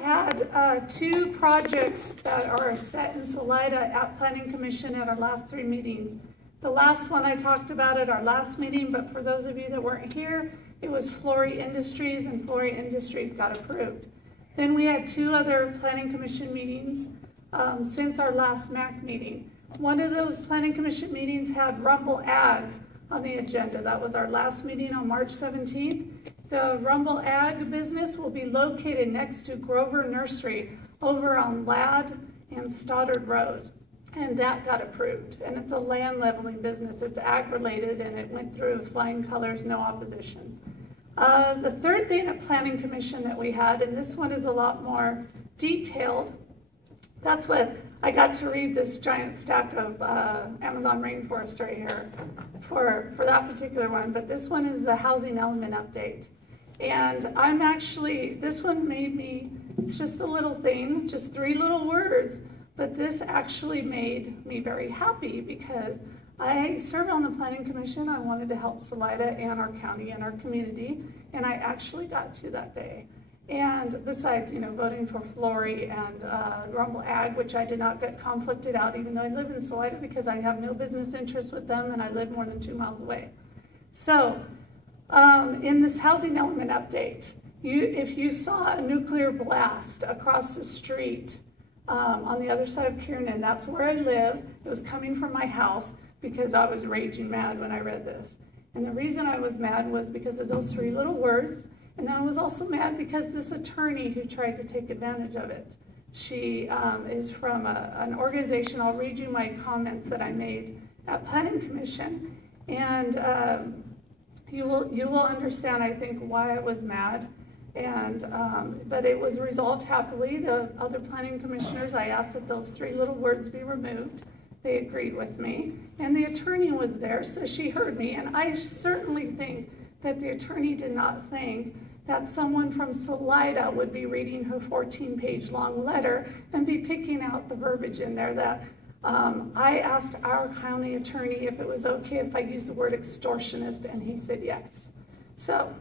had two projects that are set in Salida at Planning Commission at our last 3 meetings. The last one I talked about at our last meeting, but for those of you that weren't here, it was Flory Industries, and Flory Industries got approved. Then we had 2 other Planning Commission meetings since our last MAC meeting. One of those Planning Commission meetings had Rumble Ag on the agenda. That was our last meeting on March 17th. The Rumble Ag business will be located next to Grover Nursery over on Ladd and Stoddard Road. And that got approved. And it's a land leveling business. It's ag related, and it went through flying colors, no opposition. The third thing at Planning Commission that we had, and this one is a lot more detailed, that's what I got to read this giant stack of Amazon rainforest right here for that particular one. But this one is the housing element update. And I'm actually, this one made me, it's just a little thing, just 3 little words, but this actually made me very happy because I serve on the Planning Commission. I wanted to help Salida and our county and our community, and I actually got to that day. And besides, you know, voting for Flory and Rumble Ag, which I did not get conflicted out, even though I live in Salida, because I have no business interest with them and I live more than 2 miles away. So in this housing element update, if you saw a nuclear blast across the street on the other side of Kiernan, that's where I live. It was coming from my house because I was raging mad when I read this. And the reason I was mad was because of those 3 little words. And I was also mad because this attorney who tried to take advantage of it. She is from an organization. I'll read you my comments that I made at Planning Commission. And you will understand, I think, why I was mad. And but it was resolved happily. The other planning commissioners, I asked that those 3 little words be removed. They agreed with me. And the attorney was there, so she heard me. And I certainly think that the attorney did not think that someone from Salida would be reading her 14-page long letter and be picking out the verbiage in there that I asked our county attorney if it was okay if I used the word extortionist, and he said yes. So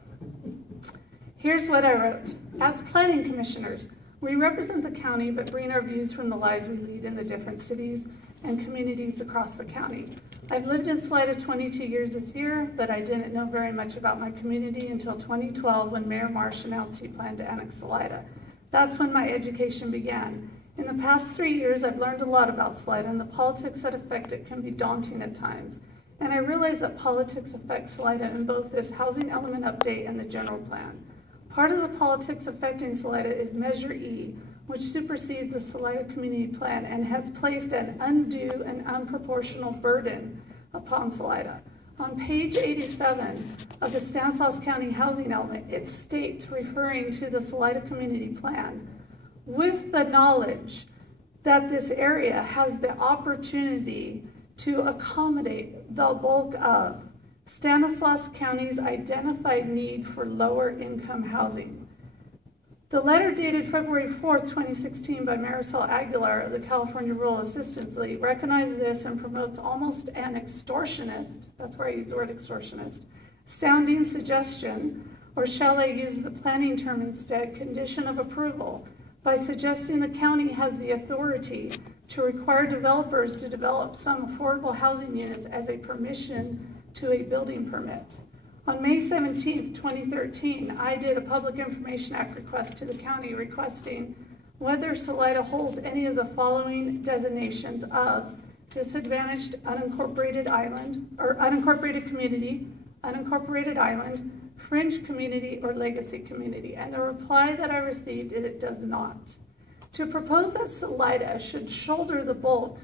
here's what I wrote. As planning commissioners, we represent the county but bring our views from the lives we lead in the different cities and communities across the county. I've lived in Salida 22 years this year, but I didn't know very much about my community until 2012 when Mayor Marsh announced he planned to annex Salida. That's when my education began. In the past 3 years, I've learned a lot about Salida, and the politics that affect it can be daunting at times. And I realize that politics affect Salida in both this housing element update and the general plan. Part of the politics affecting Salida is Measure E, which supersedes the Salida Community Plan and has placed an undue and unproportional burden upon Salida. On page 87 of the Stanislaus County Housing Element, it states, referring to the Salida Community Plan, with the knowledge that this area has the opportunity to accommodate the bulk of Stanislaus County's identified need for lower income housing. The letter dated February 4th, 2016 by Marisol Aguilar of the California Rural Assistance League recognizes this and promotes almost an extortionist, that's where I use the word extortionist, sounding suggestion, or shall I use the planning term instead, condition of approval, by suggesting the county has the authority to require developers to develop some affordable housing units as a permission to a building permit. On May 17th, 2013, I did a Public Information Act request to the county requesting whether Salida holds any of the following designations of disadvantaged unincorporated island, or unincorporated community, unincorporated island, fringe community, or legacy community. And the reply that I received is it does not. To propose that Salida should shoulder the bulk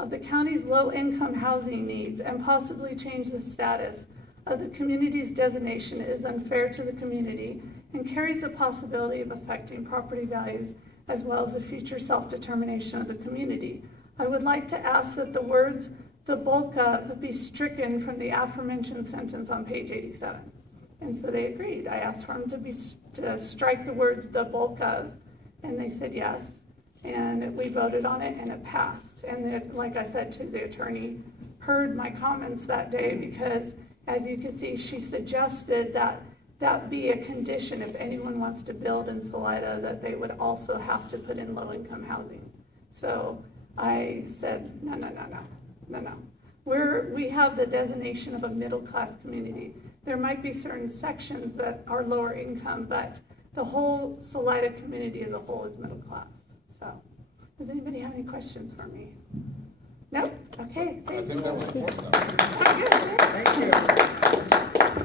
of the county's low-income housing needs and possibly change the status of the community's designation is unfair to the community and carries the possibility of affecting property values as well as the future self-determination of the community. I would like to ask that the words "the bulk of" be stricken from the aforementioned sentence on page 87. And so they agreed. I asked for them to strike the words "the bulk of," and they said yes. And we voted on it, and it passed. And it, like I said to the attorney, heard my comments that day because, as you can see, she suggested that that be a condition if anyone wants to build in Salida, that they would also have to put in low-income housing. So I said, no. We have the designation of a middle-class community. There might be certain sections that are lower income, but the whole Salida community as a whole is middle class. So, does anybody have any questions for me? Nope? Okay, thanks. I think that was important. Thank you.